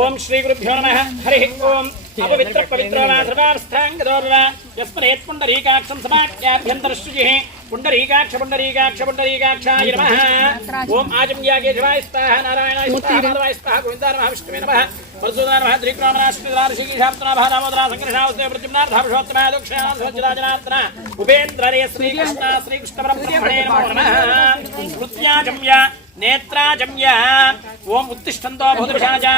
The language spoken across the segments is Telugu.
ఓం శ్రీ గురుభ్యో నమః. హరి ఓం. అపవిత్ర పవిత్రో వా సర్వాస్థాంగదోర్వా యస్మరేత్ పుండరీకాక్షం సమాఖ్యాభ్యంతరశుచిః పుండరీకాక్ష పుండరీకాక్ష పుండరీకాక్షాయ నమః. ఓం ఆజమ్యాగే శివాయ స్వాహ నారాయణాయ స్వాహ మాధవాయ స్వాహ గోవిందాయ నమః విష్ణువే నమః మధుసూదనాయ నమః త్రిపురామరాశ్రీరాశీషాప్తనాభ దామోదరాసంకృష్ణావస్తే ప్రద్యుమ్నార్థాభిషోత్తమాయ దక్షిణాధ్వజరాజనాత్న ఉపేంద్రరే శ్రీకృష్ణ పరబ్రహ్మణే నమో నమః. నృత్యాజమ్య నేత్రాజమ్య ఓం ఉత్తిష్టంతో భూతృషాజా.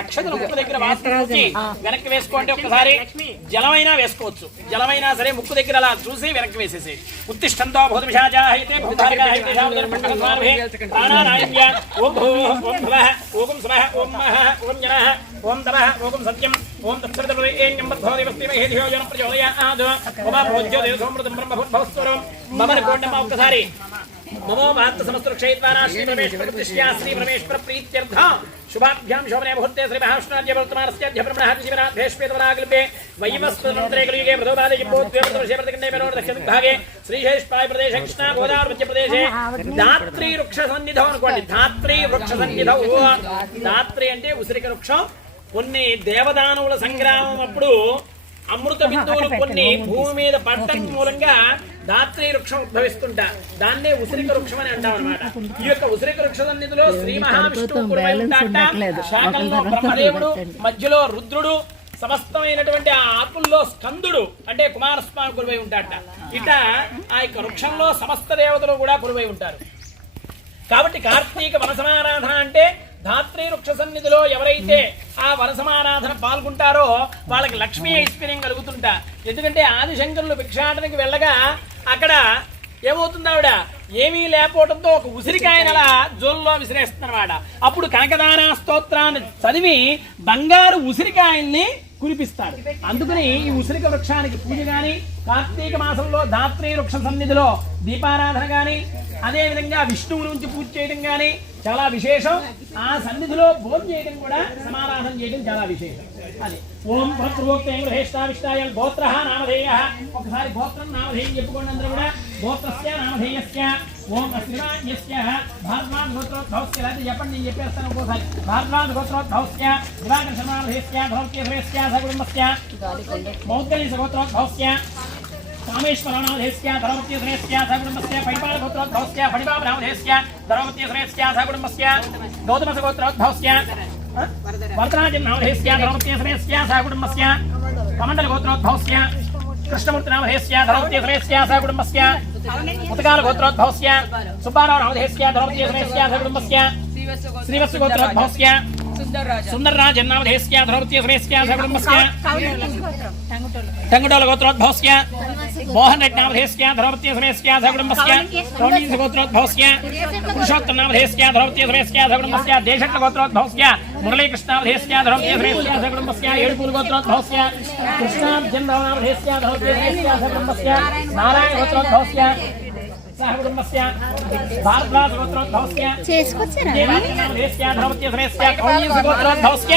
అక్షతలు ముక్కు దగ్గర వాసన వెనక్కి వేసుకోండి. ఒక్కసారి జలమైనా వేసుకోవచ్చు, జలమైనా సరే ముక్కు దగ్గర అలా చూసి వెనక్కి వేసేసి ఉత్తిష్టంతో భూతృషాజా అయితే ప్రాణానాయమ్య ఓం భూ ఓం భువః ఓం స్వః ఓం మహః ఓం జనః ఓం తమః ఓం సత్యం ఓం తత్సవితుర్వరేణ్యం భర్గోదేవస్మహే ధియో యో నః ప్రచోదయాత్ ఓం భోజ్యో దేవసోమృతం బ్రహ్మభూర్భవస్వరం మమన కోండమ. ఒక్కసారి నమో మహత్త సమస్తృక్షైత్వానా శ్రీ పరమేశ్వర ప్రతిష్ఠ్యా శ్రీ పరమేశ్వర ప్రీత్యర్థ శుభాభ్యాం శోభనే ముహూర్తే శ్రీ మహావిష్ణుర్యవర్తమానస్య బ్రహ్మణాదిశివరాధేష్వేతవరాకల్పే వైవస్వతంత్రేకలియుగే ప్రథమాదే జింబోద్వేవర్తవర్షేవర్తకండే మెరోణ దక్షిణవిభాగే శ్రీశైష్పాయ ప్రదేశ కృష్ణా గోదావరి మధ్యప్రదేశే ధాత్రీ వృక్ష సన్నిధం అనుకోండి. ధాత్రీ వృక్ష సన్నిధం. ధాత్రి అంటే ఉసిరిక వృక్షం. కొన్ని దేవదానవుల సంగ్రామం అప్పుడు అమృత బిందువులు కొన్ని భూమి మీద పడటం మూలంగా ధాత్రీ వృక్షం ఉద్భవిస్తుంటా. దాన్నే ఉసిరిక వృక్షం అని అంటాం అనమాట. ఈ యొక్క ఉసిరిక వృక్ష సన్నిధిలో శ్రీ మహావిష్ణువు కురువై ఉంటాట. శాఖల్లో బ్రహ్మదేవుడు, మధ్యలో రుద్రుడు, సమస్తమైనటువంటి ఆ ఆకుల్లో స్కందుడు అంటే కుమారస్వామి కురువై ఉంటాట. ఇట ఆ యొక్క వృక్షంలో సమస్త దేవతలు కూడా కురువై ఉంటారు. కాబట్టి కార్తీక వనసమారాధన అంటే ధాత్రీ వృక్ష సన్నిధిలో ఎవరైతే ఆ వనసమారాధన పాల్గొంటారో వాళ్ళకి లక్ష్మీ ఐశ్వర్యం కలుగుతుంటా. ఎందుకంటే ఆదిశంకరులు భిక్షాటనకి వెళ్ళగా అక్కడ ఏమవుతుంది, ఆవిడ ఏమీ లేకపోవడంతో ఒక ఉసిరికాయను అలా జోల్లో విసిరేస్తున్నమాట. అప్పుడు కనకదాన స్తోత్రాన్ని చదివి బంగారు ఉసిరికాయల్ని కురిపిస్తాడు. అందుకని ఈ ఉసిరిక వృక్షానికి పూజ గాని, కార్తీక మాసంలో ధాత్రీ వృక్ష సన్నిధిలో దీపారాధన గాని, అదే విధంగా విష్ణువు నుంచి పూజ చేయడం గాని చాలా విశేషం. ఆ సన్నిధిలో భోజనం చేయడం కూడా సమారాధన చేయడం చాలా విశేషం. అది ఓం భద్రవోక్తేష్టావిష్టాయ గోత్ర నామధేయ. ఒకసారి గోత్రం నామధేయం చెప్పుకోండి అందరూ కూడా. గోత్రస్య నామధేయస్య ఓం శ్రీవాణ్యస్య భారద్వాజ గోత్రోద్భవస్య. లేదా చెప్పండి, నేను చెప్పేస్తాను ఒక్కోసారి. భారద్వాజ గోత్రోద్భవస్య దివాకర్షణామధేయస్య ధర్మకేశ్వరస్య సకుటుంబస్య మౌద్గలీశ గోత్రోద్భవస్య కామేశ్వరనామధేయస్య ధర్మకేశ్వరస్య సకుటుంబస్య పైపాల గోత్రోద్భవస్య ఫణిబాబనామధేయస్య ధర్మకేశ్వరస్య సకుటుంబస్య గౌతమస గోత్రోద్భవస్య వరదరాజనామధేయస్య ధర్మకేశ్వరస్య సకుటుంబస్య కమండల గోత్రోద్భవస్య కృష్ణమూర్తినామధేయస్య ధర్మకేశ్వరస్య సకుటుంబస్య ముతకాల గోత్రోద్భవస్య సుబ్బారావు నామధేయస్య ధర్మకేశ్వరస్య సకుటుంబస్య శ్రీవత్స గోత్రోద్భవస్య సుందరరాజన్నామధేయస్య ధర్మకేశ్వరస్య సకుటుంబస్య టంగుటోల గోత్రోద్భవస్య మోహన్ రెడ్డి నామధేయస్య ధర్మకేశ్వరస్య సకుటుంబస్య కౌండీన్స్ గోత్రోద్భవస్య పురుషోత్తమ నామధేయస్య ధర్మకేశ్వరస్య సకుటుంబస్య దేశట్ల గోత్రోద్భవస్య మురళీకృష్ణామధేయస్య ధర్మకేశ్వరస్య సకుటుంబస్య ఏడుపూరు గోత్రోద్భవస్య కృష్ణార్జున నామధేయస్య ధర్మకేశ్వరస్య సకుటుంబస్య నారాయణ గోత్రోద్భవస్య సహకుటుంబస్య భారద్వాజ గోత్రోద్భవస్య చేసుకొచ్చారా ధర్మకేశ్వరస్య కౌండీన్స్ గోత్రోద్భవస్య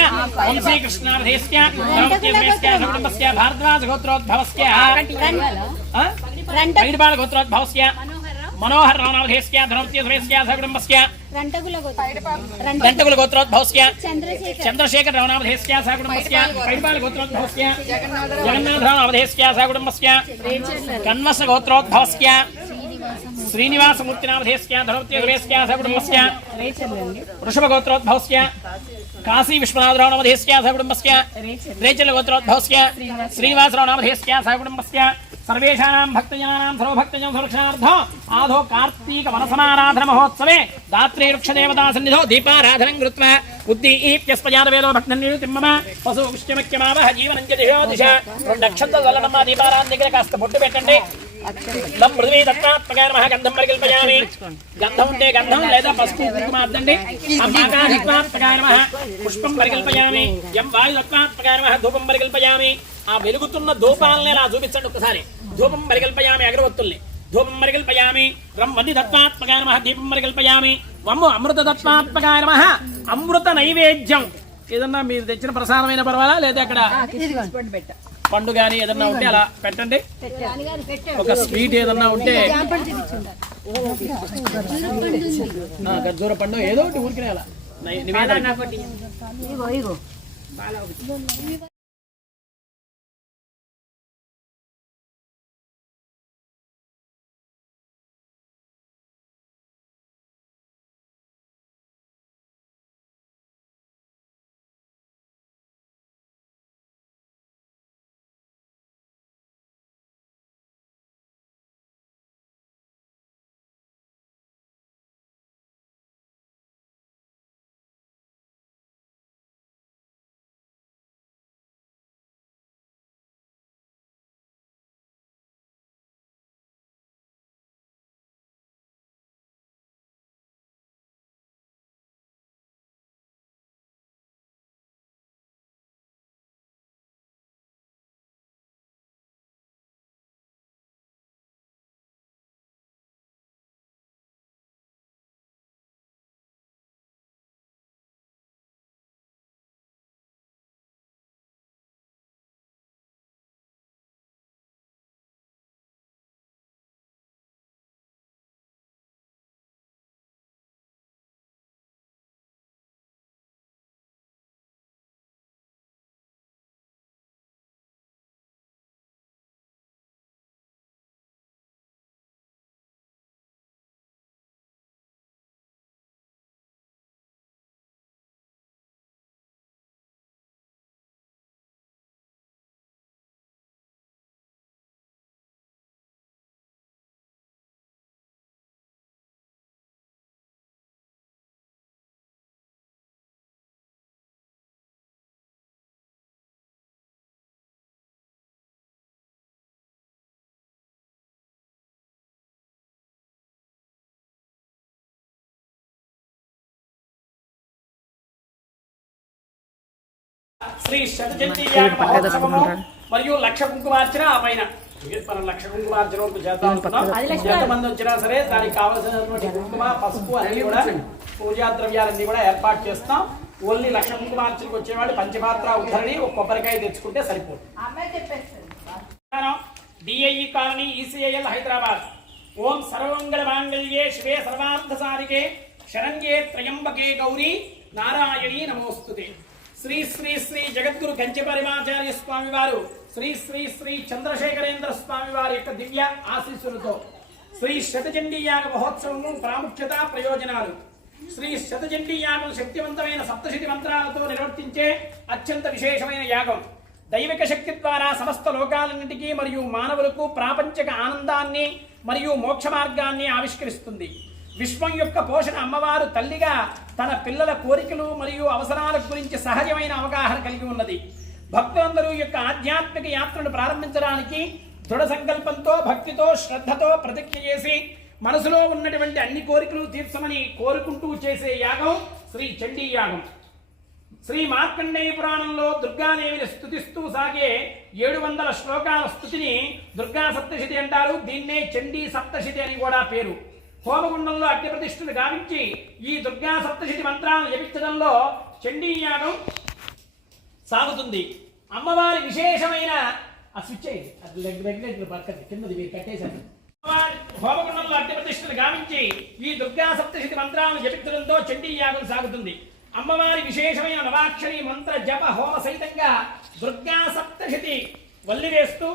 వంశీకృష్ణామధేయస్య ధర్మకేశ్వరస్య సకుటుంబస్య భారద్వాజ గోత్రోద్భవస్య వైడిపాల గోత్రోద్భవస్య మనోహర్ రామనామధేయస్య ధర్మకేశ్వరస్య సకుటుంబస్య దంటకుల గోత్రోద్భవస్య చంద్రశేఖర రామనామధేయస్య సకుటుంబస్య వైడిపాల గోత్రోద్భవస్య జగన్నాథ రామనామధేయస్య సకుటుంబస్య కన్వస గోత్రోద్భవస్య శ్రీనివాసమూర్తినామధేయస్య ధర్మకేశ్వరస్య సకుటుంబస్య వృషభ గోత్రోద్భవస్య కాశీ విశ్వనాథరావు నామధేయస్య సకుటుంబస్య రేచల గోత్రోద్భవస్య శ్రీనివాసరావు నామధేయస్య సకుటుంబస్య సర్వేషాం భక్తజనానాం సర్వభక్తజన సంరక్షణార్థం ఆదో కార్తీక వనసమారాధన మహోత్సవే ధాత్రీ వృక్ష దేవతా సన్నిధో దీపారాధనం కృత్వా ఉద్దీప్యస్పజాత వేదో భక్తన్నితిమ్మమ పశు విష్ణుమక్యమావహ జీవనం దిశో దిశ. 2 అక్షంతలు చల్లడమ్మా దీపారాధన దగ్గర కాస్త బొట్టు పెట్టండి. లం పృథ్వీ దత్తాత్మకాయ నమః గంధం పరికల్పయామి. గంధం ఉంటే గంధం లేదా పసుపు కుంకుమ అద్దండి. అమాకాశిత్వాత్మకాయ నమః పుష్పం పరికల్పయామి. యం వాయు దత్తాత్మకాయ నమః ధూపం పరికల్పయామి. ఆ వెలుగుతున్న ధూపాలని అలా చూపించండి ఒకసారి. ధూపం పరికల్పయామి అగరవత్తుల్ని. ధూపం పరికల్పయామి. రమ్మని దత్తాత్మకాయ నమః దీపం పరికల్పయామి. వమ్ము అమృత దత్తాత్మకాయ నమః అమృత నైవేద్యం. ఏదన్నా మీరు తెచ్చిన ప్రసాదమైన పర్వాలా, లేదా అక్కడ పండు గాని ఏదన్నా ఉంటే అలా పెట్టండి. ఒక స్వీట్ ఏదన్నా ఉంటే ఖర్జూర పండు ఏదో ఒకటి ఊరికినే అలా ఇగో శ్రీ శతజంతి యాగ మహోత్సవము మరియు లక్ష కుంకుమార్చన ఆ పైన మనం లక్ష కుంకుమార్చన వరకు చేద్దాం అనుకున్నాం. ఎంతమంది వచ్చినా సరే దానికి కావలసినటువంటి కుంకుమ పసుపు అన్ని కూడా పూజా ద్రవ్యాలన్నీ కూడా ఏర్పాటు చేస్తాం. ఓన్లీ లక్ష కుంకుమార్చనకు వచ్చేవాళ్ళు పంచపాత్ర ఉద్ధరణి ఒక కొబ్బరికాయ తెచ్చుకుంటే సరిపోతుంది. DIE colony ECIL Hyderabad. ఓం సర్వమంగళ మాంగళ్యే శివే సర్వార్థ సారికే శరణ్యే త్రయంబకే గౌరీ నారాయణీ నమోస్తుతే. శ్రీ శ్రీ శ్రీ జగద్గురు కంచిపరిమాచార్య స్వామి వారు శ్రీ శ్రీ శ్రీ చంద్రశేఖరేంద్ర స్వామి వారి యొక్క దివ్య ఆశీస్సులతో శ్రీ శతచండీ యాగ మహోత్సవము ప్రాముఖ్యత ప్రయోజనాలు. శ్రీ శతచండీ యాగం శక్తివంతమైన సప్తశతి మంత్రాలతో నిర్వర్తించే అత్యంత విశేషమైన యాగం. దైవిక శక్తి ద్వారా సమస్త లోకాలన్నింటికీ మరియు మానవులకు ప్రాపంచిక ఆనందాన్ని మరియు మోక్ష మార్గాన్ని ఆవిష్కరిస్తుంది. విశ్వం యొక్క పోషణ అమ్మవారు తల్లిగా తన పిల్లల కోరికలు మరియు అవసరాల గురించి సహజమైన అవగాహన కలిగి ఉన్నది. భక్తులందరూ యొక్క ఆధ్యాత్మిక యాత్రను ప్రారంభించడానికి దృఢ సంకల్పంతో భక్తితో శ్రద్ధతో ప్రతిజ్ఞ చేసి మనసులో ఉన్నటువంటి అన్ని కోరికలు తీర్చమని కోరుకుంటూ చేసే యాగం శ్రీ చండీ యాగం. శ్రీ మార్కండేయ పురాణంలో దుర్గాదేవిని స్తుతిస్తూ సాగే 700 శ్లోకాల స్తుతిని దుర్గా సప్తశతి అంటారు. దీన్నే చండీ సప్తశతి అని కూడా పేరు. హోమగుండంలో అగ్ని ప్రతిష్ఠను గావించి ఈ దుర్గా సప్తశతి మంత్రాలను జపించడంలో చండీ యాగం సాగుతుంది. అమ్మవారి విశేషమైన ఆ స్విచ్ రెగ్యులేటర్ పక్కన కిందది మీరు కట్టేశారు. హోమగుండంలో అగ్ని ప్రతిష్ఠను గావించి ఈ దుర్గా సప్తశతి మంత్రాలను జపించడంతో చండీ యాగం సాగుతుంది. అమ్మవారి విశేషమైన నవాక్షరి మంత్ర జప హోమ సహితంగా దుర్గా సప్తశతి వల్లివేస్తూ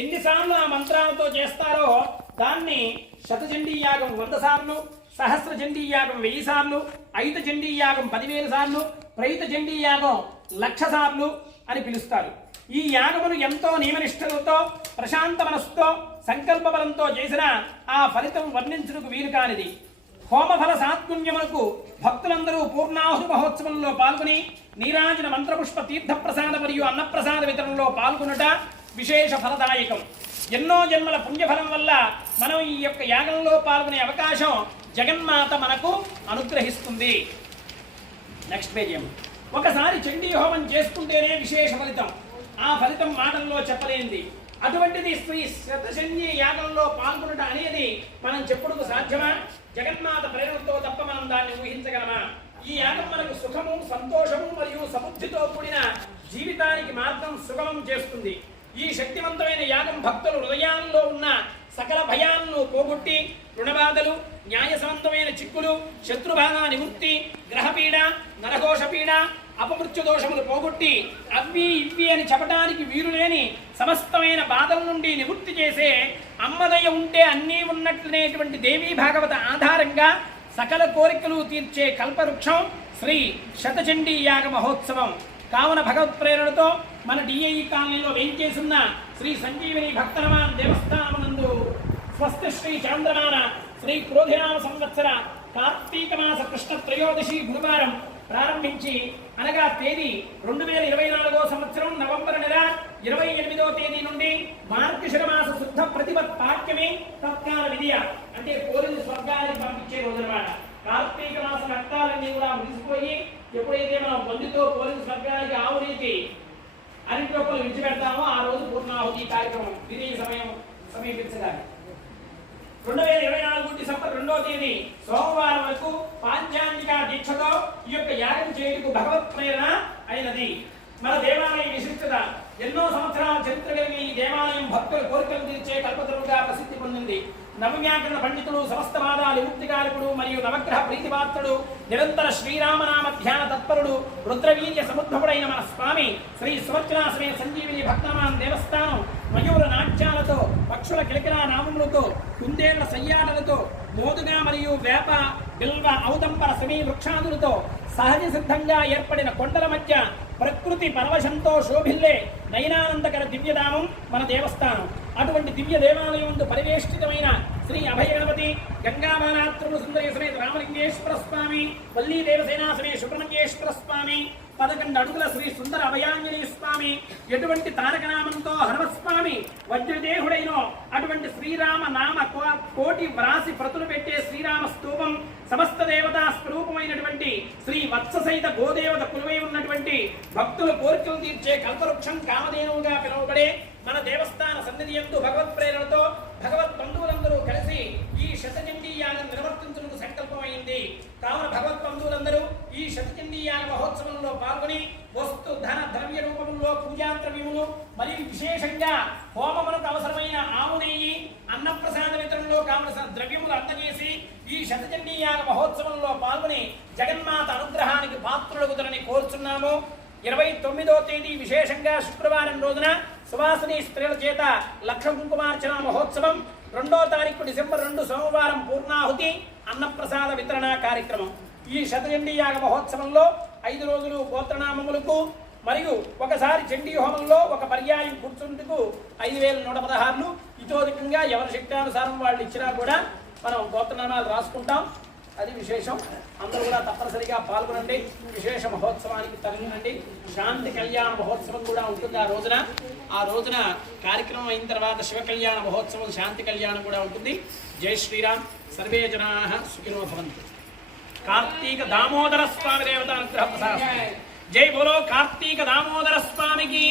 ఎన్నిసార్లు ఆ మంత్రాలతో చేస్తారో దాన్ని శతచండీ యాగం 100 సార్లు, సహస్ర చండీ యాగం 1000 సార్లు, ఐత చండీ యాగం 10,000 సార్లు, ప్రైత చండీ యాగం 1,00,000 సార్లు అని పిలుస్తారు. ఈ యాగమును ఎంతో నియమనిష్టలతో ప్రశాంత మనస్సుతో సంకల్ప బలంతో చేసిన ఆ ఫలితం వర్ణించుటకు వీలు కానిది. హోమఫల సాత్పుణ్యములకు భక్తులందరూ పూర్ణాహుతి మహోత్సవంలో పాల్గొని నీరాజన మంత్రపుష్ప తీర్థప్రసాద మరియు అన్నప్రసాద వితరణలో పాల్గొనుట విశేష ఫలదాయకం. ఎన్నో జన్మల పుణ్యఫలం వల్ల మనం ఈ యొక్క యాగంలో పాల్గొనే అవకాశం జగన్మాత మనకు అనుగ్రహిస్తుంది. Next page. ఒకసారి చండీ హోమం చేసుకుంటేనే విశేష ఫలితం. ఆ ఫలితం మాటల్లో చెప్పలేనిది. అటువంటిది శ్రీ శతచండీ యాగంలో పాల్గొనడం అనేది మనం చెప్పుడుకు సాధ్యమా? జగన్మాత ప్రేరణతో తప్ప మనం దాన్ని ఊహించగలమా? ఈ యాగం మనకు సుఖము, సంతోషము మరియు సమృద్ధితో కూడిన జీవితానికి మార్గం సుగమం చేస్తుంది. ఈ శక్తివంతమైన యాగం భక్తుల హృదయాల్లో ఉన్న సకల భయాలను పోగొట్టి రుణబాధలు న్యాయ సంబంధమైన చిక్కులు శత్రుబాధ నివృత్తి గ్రహపీడ నరఘోషపీడ అపమృత్యు దోషములు పోగొట్టి అవ్వి ఇవ్వి అని చెప్పడానికి వీలు లేని సమస్తమైన బాధల నుండి నివృత్తి చేసే అమ్మదయ ఉంటే అన్నీ ఉన్నట్లనేటువంటి దేవీ భాగవత ఆధారంగా సకల కోరికలు తీర్చే కల్పవృక్షం శ్రీ శతచండీ యాగ మహోత్సవం. కావున భగవత్ ప్రేరణతో మన డిఐఈ కాలనీలో వేయించేసున్న శ్రీ సంజీవిని భక్తనమాన్ దేవస్థానమునందు స్వస్తి శ్రీ చాంద్రమాన శ్రీ క్రోధినామ సంవత్సర కార్తీక మాస కృష్ణ త్రయోదశి గురువారం ప్రారంభించి అనగా తేదీ 2024 సంవత్సరం నవంబర్ నెల 28వ తేదీ నుండి మార్గశిర మాస శుద్ధ ప్రతిపత్ పాక్యమే తత్కాల విధియ అంటే పోలిన స్వర్గానికి పంపించే రోజునమాట. కార్తీక మాస రక్తాలన్నీ కూడా ముగిసిపోయి ఎప్పుడైతే మనం బంధుతో పోలిన స్వర్గానికి ఆవునికి అరటి రూపాయలు విడిచిపెడతామో ఆ రోజు పూర్ణాహుతి కార్యక్రమం విధి సమయం సమీపించడానికి 2024 డిసెంబర్ 2వ తేదీ సోమవారం వరకు పాంచాంగిక దీక్షతో ఈ యొక్క యాగం చేయుటకు భగవత్ ప్రేరణ అయినది. మన దేవాలయ విశిష్టత ఎన్నో సంవత్సరాల చరిత్ర కలిగిన ఈ దేవాలయం భక్తుల కోరికలు తీర్చే కల్పతరువుగా ప్రసిద్ధి పొందింది. నవవ్యాకరణ పండితుడు సమస్తవాదాలు విముక్తికారకుడు మరియు నవగ్రహ ప్రీతిపాత్రుడు నిరంతర శ్రీరామనామ ధ్యాన తత్పరుడు రుద్రవీర్య సముద్భవుడైన మన స్వామి శ్రీ సువత్సరాసమే సంజీవిని భక్తమాన్ దేవస్థానం మయూర నాట్యాలతో పక్షుల కిలకిలా నామములతో కుందేళ్ల సయ్యాటలతో మోదుగా మరియు వేప బిల్వ ఔదంబర సమీ వృక్షాదులతో సహజ సిద్ధంగా ఏర్పడిన కొండల మధ్య ప్రకృతి పరవశంతో శోభిల్లే నయనానందకర దివ్యధామం మన దేవస్థానం. అటువంటి దివ్య దేవాలయం పరివేష్టితమైన శ్రీ అభయ గణపతి గంగామానాత్రుడు సుందరి సమేత రామలింగేశ్వర స్వామి వల్లీ దేవసేనా సమేత సుబ్రహ్మణ్యేశ్వర స్వామి 11 అడుగుల శ్రీ సుందర అభయాంజనేయ స్వామి ఎటువంటి తారకనామంతో హనుమస్వామి వజ్రదేహుడైనో అటువంటి శ్రీరామ నామ కోటి వ్రాసి ప్రతులు పెట్టే శ్రీరామ స్తూపం సమస్త దేవతా స్వరూపమైనటువంటి శ్రీ వత్ససహిత గోదేవత కులువై ఉన్నటువంటి భక్తుల కోరికలు తీర్చే కల్పవృక్షం కామధేనువుగా పిలువబడే మన దేవస్థాన సన్నిధి యందు భగవత్ ప్రేరణతో భగవత్ బంధువులందరూ కలిసి ఈ శతచండీ యాగం నిర్వర్తించుటకు సంకల్పమైంది. కావున భగవత్ బంధువులందరూ ఈ శతచండీ యాగ మహోత్సవంలో పాల్గొని వస్తు ధన ద్రవ్య రూపంలో పూజా ద్రవ్యములు మరియు విశేషంగా హోమములకు అవసరమైన ఆవు నెయ్యి అన్నప్రసాద వితరణలో కావలసిన ద్రవ్యములు అందజేసి ఈ శతచండీ యాగ మహోత్సవంలో పాల్గొని జగన్మాత అనుగ్రహానికి పాత్రులగుదరని కోరుచున్నాము. 29వ తేదీ విశేషంగా శుక్రవారం రోజున సువాసిని స్త్రీల చేత లక్ష కుంకుమార్చన మహోత్సవం, 2వ తారీఖు డిసెంబర్ 2 సోమవారం పూర్ణాహుతి అన్నప్రసాద వితరణ కార్యక్రమం. ఈ శతచండీ యాగ మహోత్సవంలో 5 రోజులు గోత్రనామములకు మరియు ఒకసారి చండీ హోమంలో ఒక పర్యాయం కూర్చుందుకు 5116 ఇతోధికంగా ఎవరి శక్తానుసారం వాళ్ళు ఇచ్చినా కూడా మనం గోత్రనామాలు రాసుకుంటాం. అది విశేషం. అందరూ కూడా తప్పనిసరిగా పాల్గొనండి. విశేష మహోత్సవానికి తరలినండి. శాంతి కళ్యాణ మహోత్సవం కూడా ఉంటుంది ఆ రోజున కార్యక్రమం అయిన తర్వాత శివ కళ్యాణ మహోత్సవం శాంతి కళ్యాణం కూడా ఉంటుంది. జై శ్రీరామ్. సర్వే జనాః సుఖినో భవంతు. కార్తీక దామోదర స్వామి దేవత అనుగ్రహ ప్రసాదం. జై బోలో కార్తీక దామోదర స్వామికి.